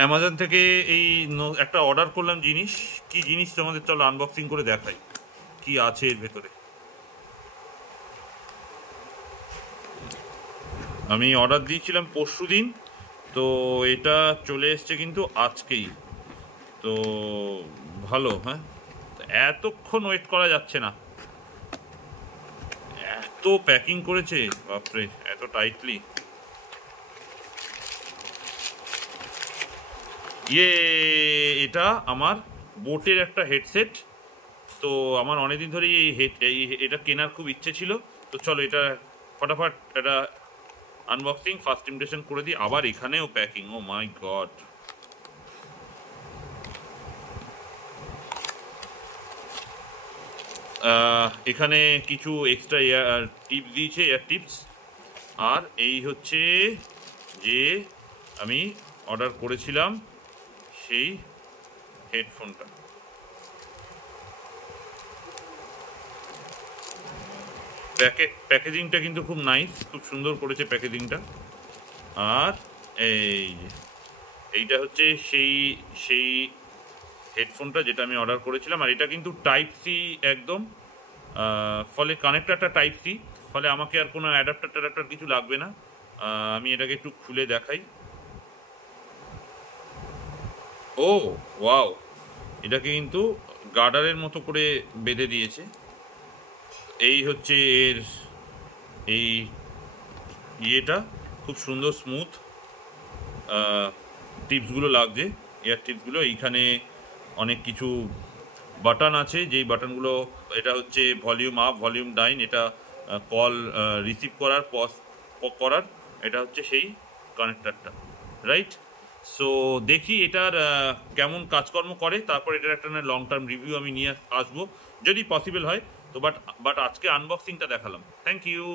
Amazon থেকে এই একটা অর্ডার করলাম জিনিস। কি জিনিস তোমাদের চলো আনবক্সিং করে দেখাই কি আছে এর ভেতরে। আমি অর্ডার দিয়েছিলাম পরশুদিন, তো এটা চলে এসছে কিন্তু আজকেই। তো ভালো, হ্যাঁ, এতক্ষণ ওয়েট করা যাচ্ছে না, এত প্যাকিং করেছে বাপরে, এত টাইটলি। এটা আমার বোটের একটা হেডসেট। তো আমার অনেকদিন ধরেই এটা কেনার খুব ইচ্ছে ছিল। তো চলো এটা ফটাফট এটা আনবক্সিং ফার্স্ট ইমপ্রেশন করে দিই। আবার এখানেও প্যাকিং, ও মাই গড। এখানে কিছু এক্সট্রা এয়ার টিপস দিয়েছে, এয়ার টিপস। আর এই হচ্ছে যে আমি অর্ডার করেছিলাম সেই হেডফোনটা। প্যাকেজিংটা কিন্তু খুব নাইস, খুব সুন্দর করেছে প্যাকেজিংটা। আর এইটা হচ্ছে সেই সেই হেডফোনটা যেটা আমি অর্ডার করেছিলাম। আর এটা কিন্তু টাইপ সি একদম, ফলে কানেক্টারটা টাইপ সি, ফলে আমাকে আর কোনো অ্যাডাপ্টার কিছু লাগবে না। আমি এটাকে একটু খুলে দেখাই। ও ওয়াও, এটাকে কিন্তু গার্ডারের মতো করে বেঁধে দিয়েছে। এই হচ্ছে এর এই ইয়েটা, খুব সুন্দর স্মুথ টিপসগুলো লাগছে, এয়ার টিপসগুলো। এইখানে অনেক কিছু বাটন আছে, যেই বাটনগুলো, এটা হচ্ছে ভলিউম আপ, ভলিউম ডাউন, এটা কল রিসিভ করার, পজ করার। এটা হচ্ছে সেই কানেক্টারটা, রাইট? সো দেখি এটার কেমন কাজকর্ম করে, তারপর এটার একটা লং টার্ম রিভিউ আমি নিয়ে আসবো যদি পসিবল হয়। তো বাট আজকে আনবক্সিংটা দেখালাম। Thank you.